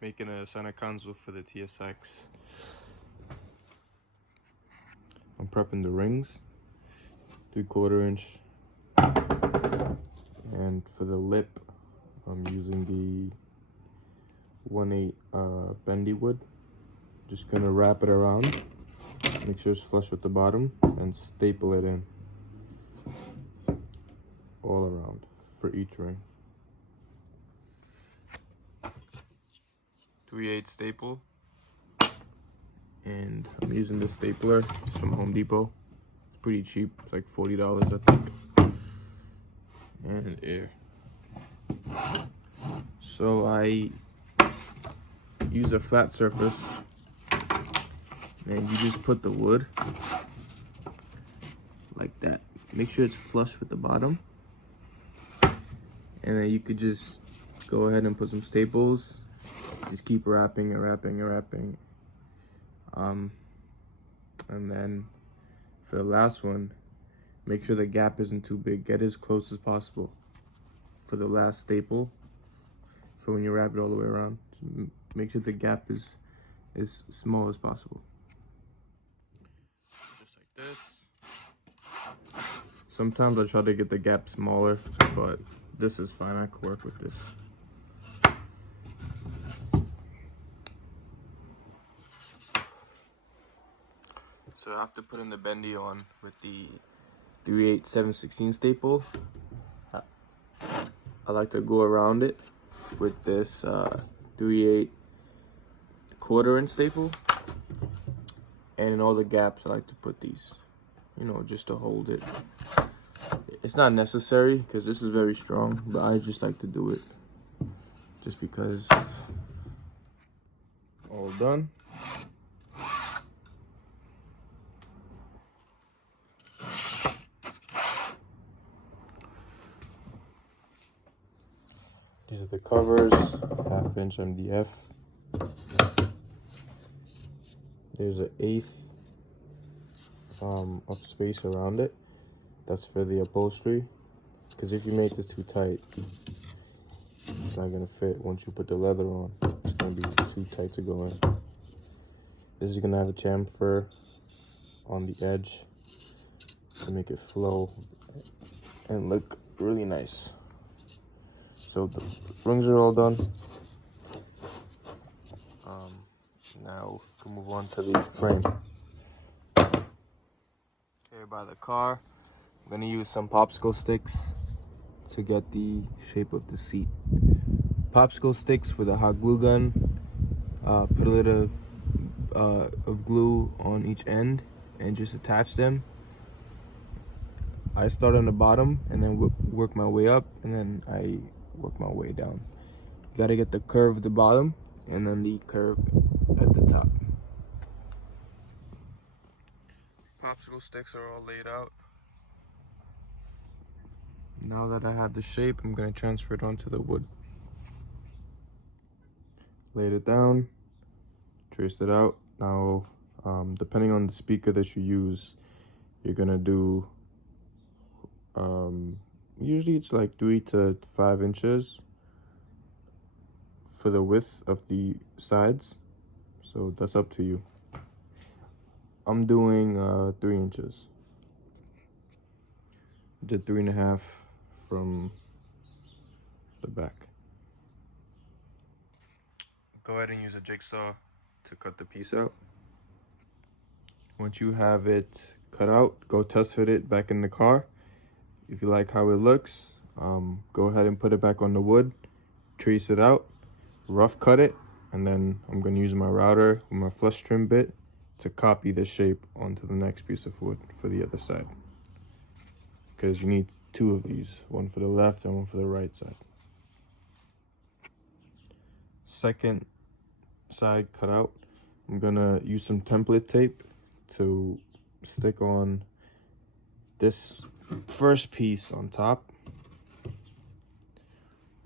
making a center console for the TSX. I'm prepping the rings, 3/4 inch, and for the lip, I'm using the 1/8 bendy wood. Just gonna wrap it around, make sure it's flush with the bottom, and staple it in all around for each ring. 3/8 staple, and I'm using this stapler. It's from Home Depot. It's pretty cheap. It's like $40, I think. And air. So I use a flat surface, and you just put the wood like that. Make sure it's flush with the bottom, and then you could just go ahead and put some staples. Just keep wrapping and wrapping and wrapping. And then for the last one, make sure the gap isn't too big. Get as close as possible for the last staple. For when you wrap it all the way around, make sure the gap is as small as possible. Just like this. Sometimes I try to get the gap smaller, but this is fine. I can work with this. So after putting the bendy on with the 3/8 7/16 staple, I like to go around it with this 3/8 1/4 inch staple, and in all the gaps I like to put these, you know, just to hold it. It's not necessary because this is very strong, but I just like to do it just because. All done. These are the covers, 1/2 inch MDF. There's an 1/8 of space around it. That's for the upholstery. Because if you make this too tight, it's not gonna fit. Once you put the leather on, it's gonna be too tight to go in. This is gonna have a chamfer on the edge to make it flow and look really nice. So the rings are all done. Now we can move on to the frame. Here by the car, I'm gonna use some popsicle sticks to get the shape of the seat. Popsicle sticks with a hot glue gun. Put a little of glue on each end and just attach them. I start on the bottom and then work my way up, and then I work my way down. You gotta get the curve at the bottom and then the curve at the top. Popsicle sticks are all laid out. Now that I have the shape, I'm gonna transfer it onto the wood. Laid it down, traced it out. Now, depending on the speaker that you use, you're gonna do, usually it's like 3 to 5 inches for the width of the sides. So that's up to you. I'm doing 3 inches. Did 3.5 from the back. Go ahead and use a jigsaw to cut the piece out. Once you have it cut out, go test fit it back in the car. If you like how it looks, go ahead and put it back on the wood, trace it out, rough cut it, and then I'm going to use my router with my flush trim bit to copy the shape onto the next piece of wood for the other side. Because you need 2 of these, one for the left and one for the right side. Second side cut out, I'm gonna use some template tape to stick on this first piece on top,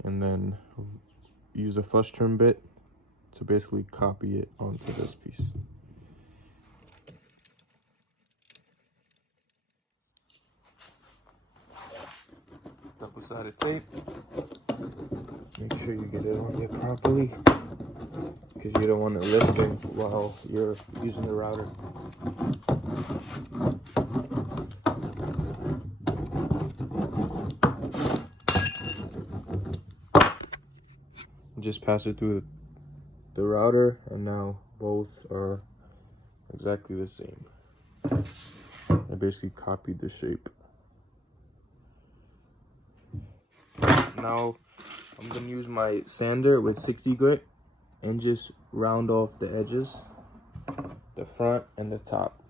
and then use a flush trim bit to basically copy it onto this piece. Double-sided tape. Make sure you get it on there properly. because you don't want it lifting while you're using the router. Just pass it through the router, and now both are exactly the same. I basically copied the shape. Now I'm gonna use my sander with 60 grit and just round off the edges, the front and the top.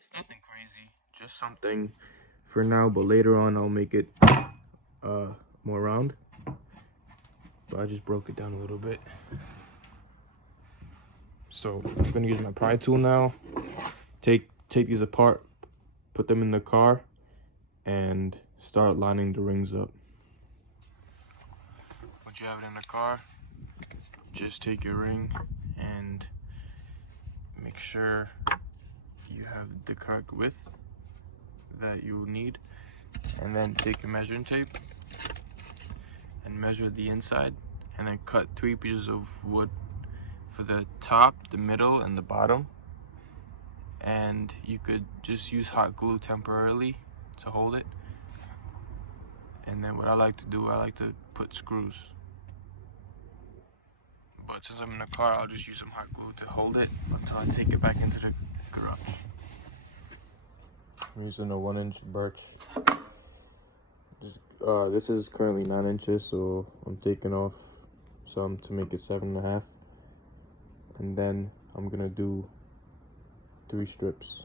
It's nothing crazy, just something for now, but later on I'll make it more round. But I just broke it down a little bit. So I'm gonna use my pry tool now. Take these apart, put them in the car, and start lining the rings up. Once you have it in the car, just take your ring and make sure you have the correct width that you need, and then take your measuring tape and measure the inside, and then cut 3 pieces of wood for the top, the middle, and the bottom. And you could just use hot glue temporarily to hold it. And then what I like to do, I like to put screws. But since I'm in the car, I'll just use some hot glue to hold it until I take it back into the garage. I'm using a 1-inch birch. This is currently 9 inches, so I'm taking off some to make it 7.5. And then I'm gonna do 3 strips,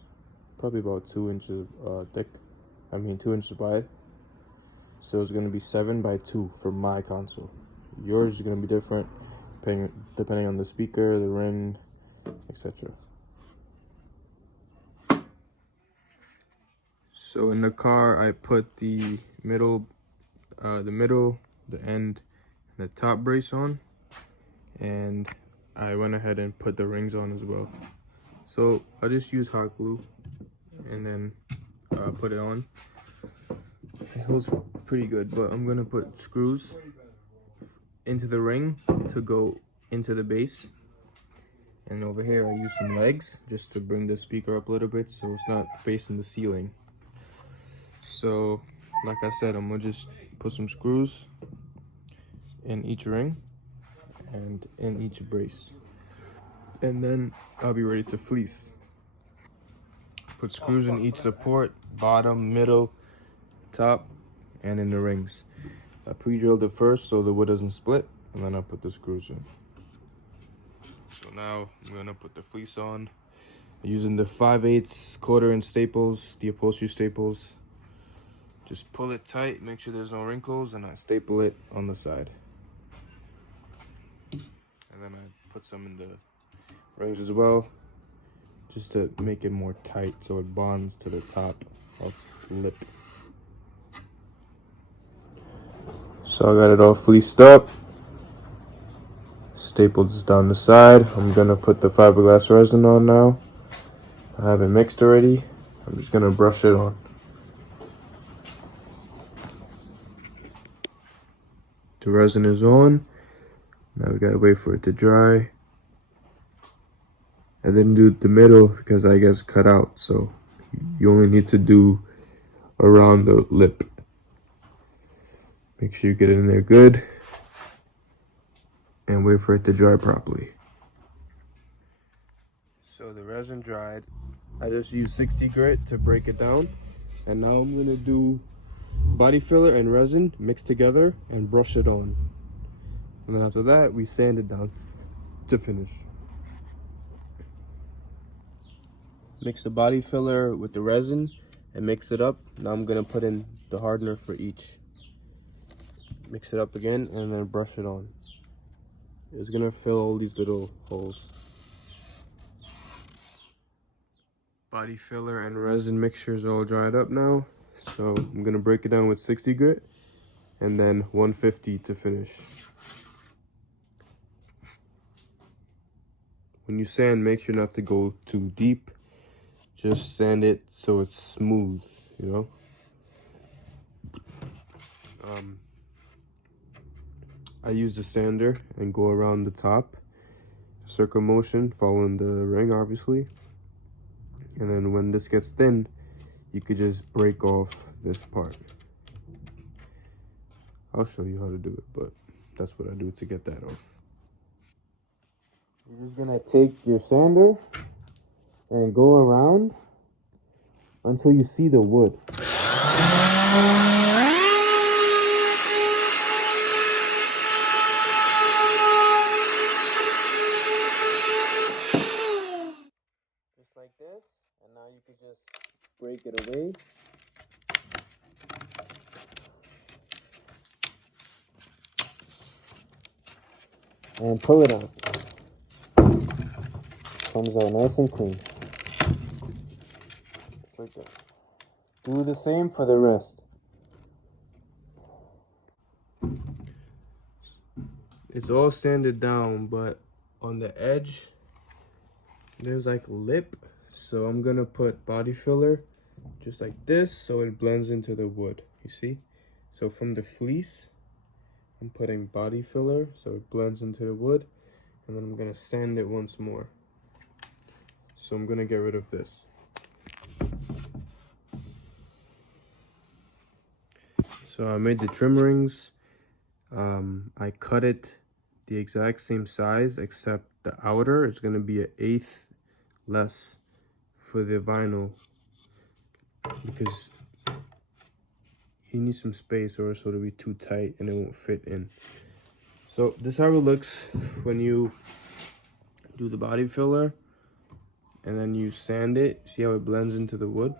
probably about 2 inches thick. 2 inches wide. So it's gonna be 7 by 2 for my console. Yours is gonna be different, depending on the speaker, the rim, etc. So in the car, I put the middle, the end, and the top brace on, and I went ahead and put the rings on as well. So I just use hot glue and then put it on. It holds pretty good, but I'm gonna put screws into the ring to go into the base. And over here I use some legs just to bring the speaker up a little bit so it's not facing the ceiling. So like I said, I'm gonna just put some screws in each ring and in each brace. And then I'll be ready to fleece. Put screws in each support, bottom, middle, top, and in the rings. I pre-drilled it first so the wood doesn't split, and then I'll put the screws in. So now I'm gonna put the fleece on using the 5/8 1/4-inch staples, the upholstery staples. Just pull it tight, make sure there's no wrinkles, and I staple it on the side. And then I put some in the rings as well, just to make it more tight so it bonds to the top of the lip. So I got it all fleeced up, stapled down the side. I'm gonna put the fiberglass resin on now. I have it mixed already. I'm just gonna brush it on. The resin is on. Now we gotta wait for it to dry. I didn't do the middle because I guess cut out, so you only need to do around the lip. Make sure you get it in there good and wait for it to dry properly. So the resin dried. I just used 60 grit to break it down, and now I'm gonna do body filler and resin mixed together and brush it on. And then after that, we sand it down to finish. Mix the body filler with the resin and mix it up. Now I'm gonna put in the hardener for each. Mix it up again and then brush it on. It's gonna fill all these little holes. Body filler and resin mixture is all dried up now. So I'm gonna break it down with 60 grit and then 150 to finish. When you sand, make sure not to go too deep. Just sand it so it's smooth, you know? I use the sander and go around the top, circle motion, following the ring obviously. And then when this gets thin, you could just break off this part. I'll show you how to do it, but that's what I do to get that off. You're just gonna take your sander and go around until you see the wood. Just like this, and now you can just break it away. And pull it out. Comes out nice and clean. Just like that. Do the same for the rest. It's all sanded down, but on the edge, there's like a lip. So I'm gonna put body filler just like this so it blends into the wood, you see? So from the fleece, I'm putting body filler so it blends into the wood, and then I'm gonna sand it once more. So I'm gonna get rid of this. So I made the trim rings. I cut it the exact same size, except the outer is gonna be 1/8 less for the vinyl, because you need some space or else it'll be too tight and it won't fit in. So this is how it looks when you do the body filler and then you sand it. See how it blends into the wood?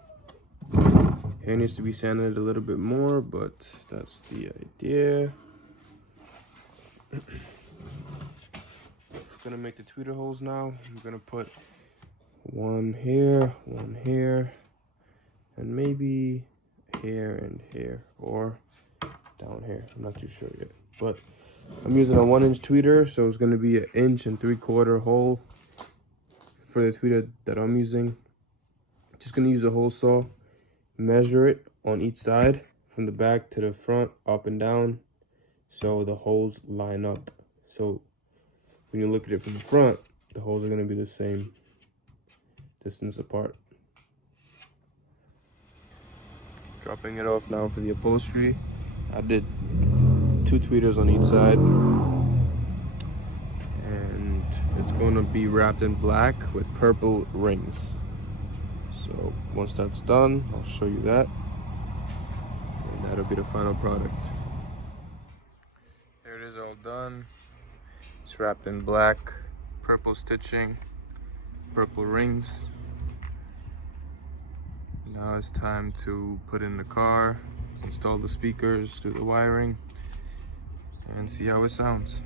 Here needs to be sanded a little bit more, but that's the idea. I'm gonna make the tweeter holes now. I'm gonna put one here, and maybe here and here, or down here. I'm not too sure yet, but I'm using a 1-inch tweeter, so it's going to be 1 3/4 inch hole for the tweeter that I'm using. Just going to use a hole saw, measure it on each side from the back to the front, up and down, so the holes line up. So when you look at it from the front, the holes are going to be the same distance apart. Dropping it off now for the upholstery. I did 2 tweeters on each side, and it's going to be wrapped in black with purple rings. So once that's done, I'll show you that, and that'll be the final product. There it is, all done. It's wrapped in black, purple stitching, purple rings. Now it's time to put in the car, install the speakers, do the wiring, and see how it sounds.